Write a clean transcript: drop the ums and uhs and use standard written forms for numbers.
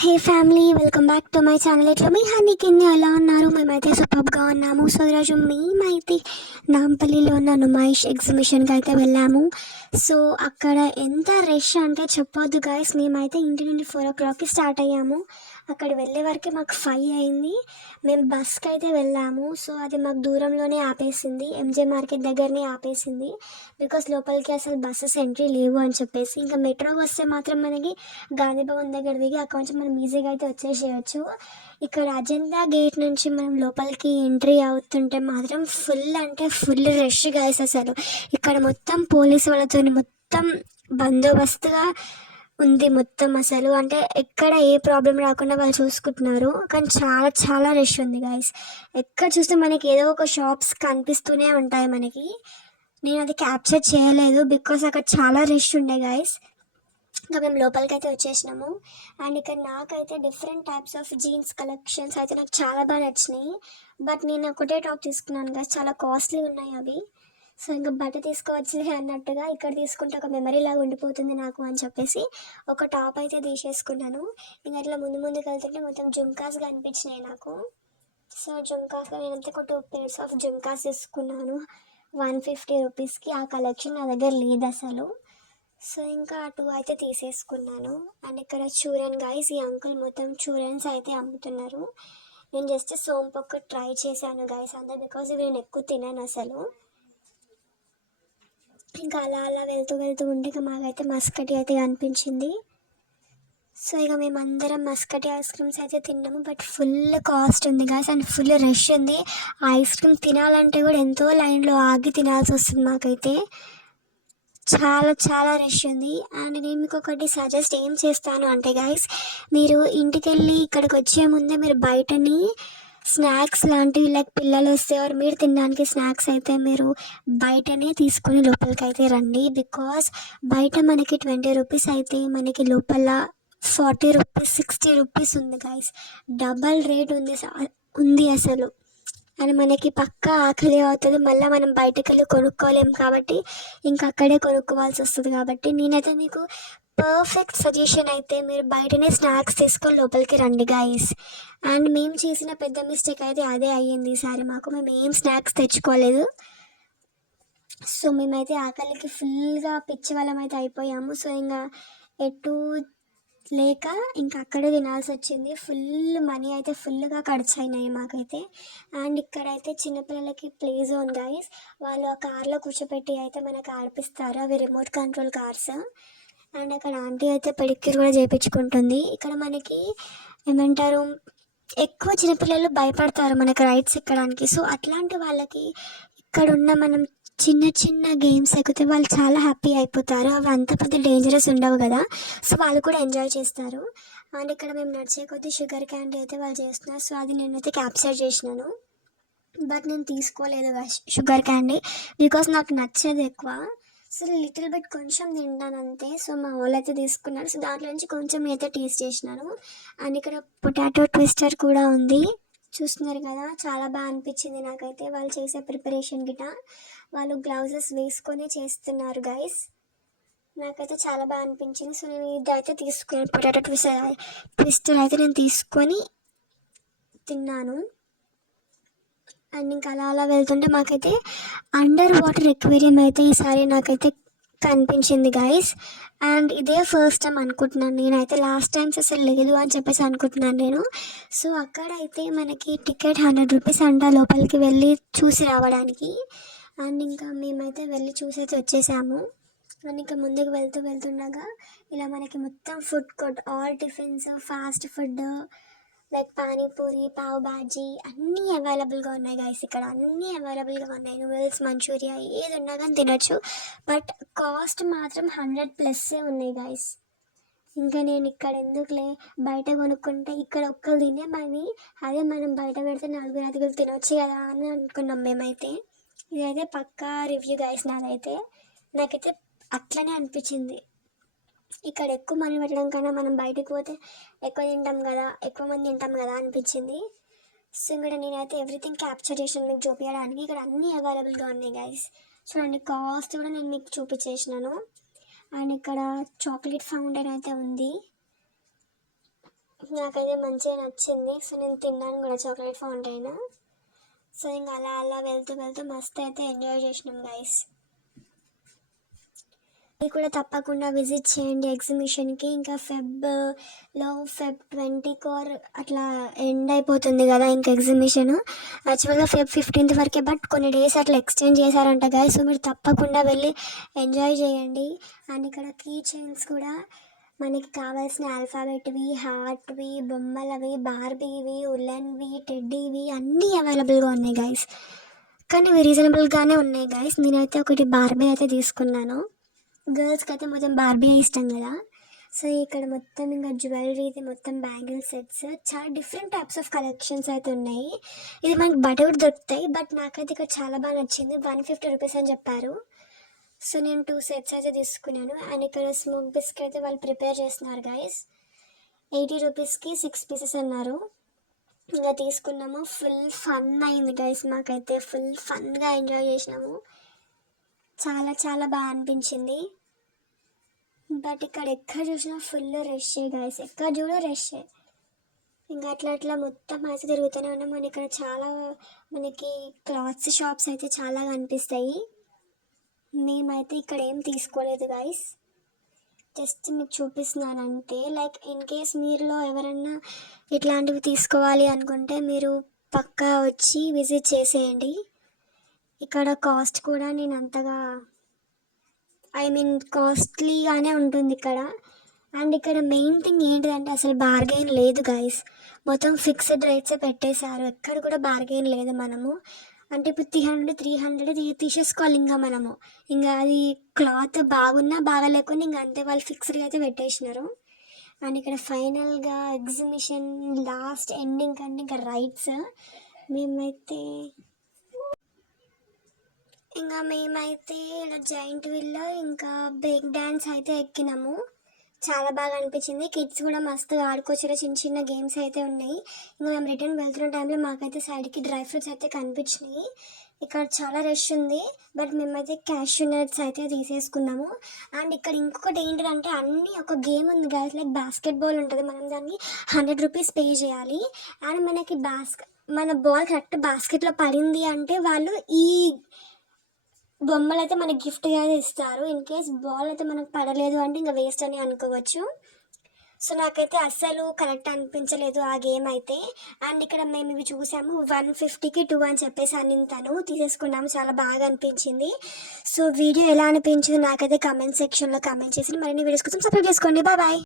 Hey family, welcome back to my channel. ఇట్లా మీ honey కిన్ని ఎలా ఉన్నారు? మేమైతే సూపర్గా ఉన్నాము. సో ఈరోజు మేమైతే నాంపల్లిలో ఉన్న నుమాయిష్ ఎగ్జిబిషన్కి అయితే వెళ్ళాము. సో అక్కడ ఎంత రష్ అంటే చెప్పొద్దు గైస్. మేమైతే ఇంటి నుండి 4 o'clockకి స్టార్ట్ అయ్యాము. అక్కడ వెళ్ళే వరకు మాకు 5 అయింది. మేము బస్కి అయితే వెళ్ళాము. సో అది మాకు దూరంలోనే ఆపేసింది, ఎంజే మార్కెట్ దగ్గరనే ఆపేసింది. బికాస్ లోపలికి అసలు బస్సెస్ ఎంట్రీ లేవు అని చెప్పేసి. ఇంకా మెట్రో వస్తే మాత్రం మనకి గాంధీ భవన్ దగ్గర దిగి అక్కడ నుంచి మనం ఈజీగా అయితే వచ్చేసేయచ్చు. ఇక్కడ అజంతా గేట్ నుంచి మనం లోపలికి ఎంట్రీ అవుతుంటే మాత్రం ఫుల్ అంటే ఫుల్ రష్ గైస్. అసలు ఇక్కడ మొత్తం పోలీసు వాళ్ళతో మొత్తం బందోబస్తుగా ఉంది మొత్తం. అసలు అంటే ఎక్కడ ఏ ప్రాబ్లం రాకుండా వాళ్ళు చూసుకుంటున్నారు. కానీ చాలా చాలా రష్ ఉంది గైస్. ఎక్కడ చూస్తే మనకి ఏదో ఒక షాప్స్ కనిపిస్తూనే ఉంటాయి మనకి. నేను అది క్యాప్చర్ చేయలేదు బికాస్ అక్కడ చాలా రష్ ఉండే గైస్. ఇంకా మేము లోపలికి అయితే వచ్చేసినాము. అండ్ ఇక్కడ నాకైతే different types of jeans collections అయితే నాకు చాలా బాగా నచ్చినాయి. బట్ నేను ఒకటే టాప్ తీసుకున్నాను కదా, చాలా కాస్ట్లీ ఉన్నాయి అవి. సో ఇంకా బట్ట తీసుకోవచ్చులే అన్నట్టుగా ఇక్కడ తీసుకుంటే ఒక మెమరీ లాగా ఉండిపోతుంది నాకు అని చెప్పేసి ఒక టాప్ అయితే తీసేసుకున్నాను. ఇంకా అట్లా ముందు ముందుకు వెళ్తుంటే మొత్తం జుమ్కాస్ కనిపించినాయి నాకు. సో జుమ్కాస్లో నేనైతే ఒక 2 pairs ఆఫ్ జుమ్కాస్ తీసుకున్నాను 150 రూపీస్కి. ఆ కలెక్షన్ నా దగ్గర లేదు అసలు. సో ఇంకా అటు అయితే తీసేసుకున్నాను. అండ్ ఇక్కడ చూరన్ గైస్, ఈ అంకుల్ మొత్తం చూరన్స్ అయితే అమ్ముతున్నారు. నేను జస్ట్ సోంపొక్క ట్రై చేశాను గైస్ అంతే, బికాజ్ ఇవి నేను ఎక్కువ తినాను అసలు. ఇంకా అలా అలా వెళ్తూ వెళ్తూ ఉంటే ఇక మాకైతే మస్కటి అయితే కనిపించింది. సో ఇక మేమందరం మస్కటి ఐస్ క్రీమ్స్ అయితే తిన్నాము. బట్ ఫుల్ కాస్ట్ ఉంది గాయస్ అండ్ ఫుల్ రష్ ఉంది. ఐస్ క్రీమ్ తినాలంటే కూడా ఎంతో లైన్లో ఆగి తినాల్సి వస్తుంది మాకైతే. చాలా చాలా రష్ ఉంది. అండ్ నేను మీకు ఒకటి సజెస్ట్ ఏం చేస్తాను అంటే గైస్, మీరు ఇంటికి వెళ్ళి ఇక్కడికి వచ్చే ముందే మీరు బయటని స్నాక్స్ లాంటివి లైక్ పిల్లలు వస్తే ఆర్ మీరు తినడానికి స్నాక్స్ అయితే మీరు బయటనే తీసుకొని లోపలికి అయితే రండి. బికాస్ బయట మనకి 20 రూపీస్ అయితే మనకి లోపల 40 రూపీస్ 60 రూపీస్ ఉంది గైస్. డబల్ రేట్ ఉంది అసలు. అని మనకి పక్కా ఆకలి అవుతుంది, మళ్ళీ మనం బయటకు వెళ్ళి కొనుక్కోలేము కాబట్టి ఇంకా అక్కడే కొనుక్కోవాల్సి వస్తుంది. కాబట్టి నేనైతే మీకు పర్ఫెక్ట్ సజెషన్ అయితే మీరు బయటనే స్నాక్స్ తీసుకొని లోపలికి రండి గైస్. అండ్ మేము చేసిన పెద్ద మిస్టేక్ అయితే అదే అయ్యింది ఈసారి మాకు. మేము ఏం స్నాక్స్ తెచ్చుకోలేదు. సో మేమైతే ఆకలికి ఫుల్గా పిచ్చి వాళ్ళం అయితే అయిపోయాము. సో ఇంకా ఎటు లేక ఇంకా అక్కడే తినాల్సి వచ్చింది. ఫుల్ మనీ అయితే ఫుల్గా ఖర్చు అయినాయి మాకైతే. అండ్ ఇక్కడైతే చిన్నపిల్లలకి ప్లే జోన్ గైస్, వాళ్ళు ఆ కార్లో కూర్చోపెట్టి అయితే మనకు ఆడిపిస్తారు. అవి రిమోట్ కంట్రోల్ కార్స్. అండ్ అక్కడ ఆంటీ అయితే పెడిక్యూర్ కూడా చేయించుకుంటుంది. ఇక్కడ మనకి ఏమంటారు, ఎక్కువ చిన్నపిల్లలు భయపడతారు మనకు రైడ్స్ ఎక్కడానికి. సో అట్లాంటి వాళ్ళకి ఇక్కడ ఉన్న మనం చిన్న చిన్న గేమ్స్ ఎక్కితే వాళ్ళు చాలా హ్యాపీ అయిపోతారు. అవి అంత పెద్ద డేంజరస్ ఉండవు కదా, సో వాళ్ళు కూడా ఎంజాయ్ చేస్తారు. అండ్ ఇక్కడ మేము నడిచే కొద్దీ షుగర్ క్యాండీ అయితే వాళ్ళు చేస్తున్నారు. సో అది నేనైతే క్యాప్చర్ చేసినాను. బట్ నేను తీసుకోలేదు షుగర్ క్యాండీ బికాస్ నాకు నచ్చేది ఎక్కువ. సో లిటిల్ బిట్ కొంచెం తింటాను అంతే. సో మా వాళ్ళు అయితే తీసుకున్నారు. సో దాంట్లో నుంచి కొంచెం అయితే టేస్ట్ చేసినాను. అండ్ ఇక్కడ పొటాటో ట్విస్టర్ కూడా ఉంది, చూస్తున్నారు కదా. చాలా బాగా అనిపించింది నాకైతే. వాళ్ళు చేసే ప్రిపరేషన్ గిట వాళ్ళు గ్లౌజెస్ వేసుకొని చేస్తున్నారు గైస్. నాకైతే చాలా బాగా అనిపించింది. సో నేను ఇదైతే తీసుకున్నాను, పొటాటో ట్విస్టర్ అయితే నేను తీసుకొని తిన్నాను. అండ్ ఇంకా అలా అలా వెళ్తుంటే మాకైతే అండర్ వాటర్ ఎక్వేరియం అయితే ఈసారి నాకైతే కనిపించింది గైస్. అండ్ ఇదే ఫస్ట్ టైం అనుకుంటున్నాను నేనైతే. లాస్ట్ టైమ్స్ అసలు లేదు అని చెప్పేసి అనుకుంటున్నాను నేను. సో అక్కడైతే మనకి టికెట్ 100 రూపీస్ అంట లోపలికి వెళ్ళి చూసి రావడానికి. అండ్ ఇంకా మేమైతే వెళ్ళి చూసి అయితే వచ్చేసాము. అండ్ ఇంకా ముందుకు వెళ్తుండగా ఇలా మనకి మొత్తం food court, all tiffins, fast food like panipuri, pav bhaji అన్నీ అవైలబుల్గా ఉన్నాయి గైస్. ఇక్కడ అన్నీ అవైలబుల్గా ఉన్నాయి. నూడిల్స్, మంచూరియా ఏది ఉన్నా కానీ తినొచ్చు. బట్ కాస్ట్ మాత్రం 100+ ఉన్నాయి గైస్. ఇంకా నేను ఇక్కడ ఎందుకులే బయట కొనుక్కుంటే ఇక్కడ ఒక్కరు తినే మనీ అదే మనం బయట పెడితే 4 తినొచ్చు కదా అని అనుకున్నాం మేమైతే. ఇదైతే పక్కా రివ్యూ గైస్ నాదైతే. నాకైతే అట్లనే అనిపించింది. ఇక్కడ ఎక్కువ మనీ పెట్టడం కన్నా మనం బయటకు పోతే ఎక్కువ తింటాం కదా, ఎక్కువ మంది తింటాం కదా అనిపించింది. సో ఇక్కడ నేనైతే ఎవ్రీథింగ్ క్యాప్చర్ చేసాను మీకు చూపించడానికి. ఇక్కడ అన్నీ అవైలబుల్గా ఉన్నాయి గైస్. చూడండి, కాస్ట్ కూడా నేను మీకు చూపించేసినాను. అండ్ ఇక్కడ చాక్లెట్ ఫౌంటైన్ అయితే ఉంది. నాకైతే మంచిగా నచ్చింది. సో నేను తిన్నాను కూడా చాక్లెట్ ఫౌంటైన్. సో ఇంకా అలా అలా వెళ్తూ వెళ్తూ మస్తు అయితే ఎంజాయ్ చేసినాం గైస్. మీరు కూడా తప్పకుండా విజిట్ చేయండి ఎగ్జిబిషన్కి. ఇంకా ఫెబ్ 20కి అట్లా ఎండ్ అయిపోతుంది కదా ఇంకా ఎగ్జిబిషన్. యాక్చువల్గా ఫెబ్ 15th వరకే, బట్ కొన్ని డేస్ అట్లా ఎక్స్టెండ్ చేశారంట గాయ. సో మీరు తప్పకుండా వెళ్ళి ఎంజాయ్ చేయండి. అండ్ ఇక్కడ కీ చైన్స్ కూడా మనకి కావాల్సిన ఆల్ఫాబెట్వి, హార్ట్వి, బొమ్మలవి, బార్బీవి, ఉలెన్వి, టెడ్డీవి అన్నీ అవైలబుల్గా ఉన్నాయి గైస్. కానీ ఇవి రీజనబుల్గానే ఉన్నాయి గైస్. నేనైతే ఒకటి బార్బీ అయితే తీసుకున్నాను. గర్ల్స్కి అయితే మొత్తం బార్బీ ఇష్టం కదా. సో ఇక్కడ మొత్తం ఇంకా జ్యువెలరీది మొత్తం బ్యాంగిల్ సెట్స్, చాలా డిఫరెంట్ టైప్స్ ఆఫ్ కలెక్షన్స్ అయితే ఉన్నాయి. ఇది మనకి బయట కూడా దొరుకుతాయి, బట్ నాకైతే ఇక్కడ చాలా బాగా నచ్చింది. 150 రూపీస్ అని చెప్పారు. సో నేను 2 సెట్స్ అయితే తీసుకున్నాను. అండ్ ఇక్కడ స్మోక్ బిస్కెట్ అయితే వాళ్ళు ప్రిపేర్ చేస్తున్నారు గైస్. 80 రూపీస్కి 6 పీసెస్ అన్నారు. ఇంకా తీసుకున్నాము. ఫుల్ ఫన్ అయింది గైస్. మాకైతే ఫుల్ ఫన్గా ఎంజాయ్ చేసినాము. చాలా చాలా బాగా అనిపించింది. బట్ ఇక్కడ ఎక్కడ చూసినా ఫుల్ రష్ే గైస్. ఎక్కడ చూడ రష్ే. ఇంకా అట్లా అట్లా మొత్తం అయితే తిరుగుతూనే ఉన్నాం. మన ఇక్కడ చాలా మనకి క్లాత్స్ షాప్స్ అయితే చాలా కనిపిస్తాయి. మేమైతే ఇక్కడ ఏం తీసుకోలేదు గైస్. జస్ట్ మీకు చూపిస్తున్నాను అంతే. లైక్ ఇన్ కేస్ మీరులో ఎవరన్నా ఇట్లాంటివి తీసుకోవాలి అనుకుంటే మీరు పక్కా వచ్చి విజిట్ చేసేయండి. ఇక్కడ కాస్ట్ కూడా నేను అంతగా కాస్ట్లీగానే ఉంటుంది ఇక్కడ. అండ్ ఇక్కడ మెయిన్ థింగ్ ఏంటిదంటే అసలు బార్గెయిన్ లేదు గైస్. మొత్తం ఫిక్స్డ్ రేట్సే పెట్టేశారు. ఎక్కడ కూడా బార్గెయిన్ లేదు. మనము అంటే ఇప్పుడు 300 తీసేసుకోవాలి. ఇంకా అది క్లాత్ బాగున్నా బాగాలేకుండా ఇంకా అంతే, వాళ్ళు ఫిక్స్డ్గా అయితే పెట్టేసినారు. అండ్ ఇక్కడ ఫైనల్గా ఎగ్జిబిషన్ లాస్ట్ ఎండింగ్ కంటే ఇంకా రైడ్స్ మేమైతే ఇలా జైంట్ వీల్లో ఇంకా బ్రేక్ డ్యాన్స్ అయితే ఎక్కినాము. చాలా బాగా అనిపించింది. కిడ్స్ కూడా మస్తుగా ఆడుకోవచ్చు. చిన్న చిన్న గేమ్స్ అయితే ఉన్నాయి. ఇంకా మేము రిటర్న్ వెళ్తున్న టైంలో మాకైతే సైడ్కి డ్రై ఫ్రూట్స్ అయితే కనిపించినాయి. ఇక్కడ చాలా రష్ ఉంది, బట్ మేమైతే క్యాష్యూ నట్స్ అయితే తీసేసుకున్నాము. అండ్ ఇక్కడ ఇంకొకటి ఏంటంటే అన్నీ ఒక గేమ్ ఉంది గైస్. లైక్ బాస్కెట్బాల్ ఉంటుంది. మనం దాన్ని 100 రూపీస్ పే చేయాలి. అండ్ మనకి మన బాల్ కరెక్ట్ బాస్కెట్లో పడింది అంటే వాళ్ళు ఈ బొమ్మలు అయితే మనకి గిఫ్ట్గా ఇస్తారు. ఇన్ కేస్ బాల్ అయితే మనకు పడలేదు అంటే ఇంకా వేస్ట్ అని అనుకోవచ్చు. సో నాకైతే అస్సలు కరెక్ట్ అనిపించలేదు ఆ గేమ్ అయితే. అండ్ ఇక్కడ మేము ఇవి చూసాము. 150కి 2 అని చెప్పేసి అన్నింతాను తీసేసుకున్నాము. చాలా బాగా అనిపించింది. సో వీడియో ఎలా అనిపించింది నాకైతే కామెంట్ సెక్షన్లో కామెంట్ చేసి మరిన్ని వీడియోస్ కోసం సబ్స్క్రైబ్ చేసుకోండి. బాయ్.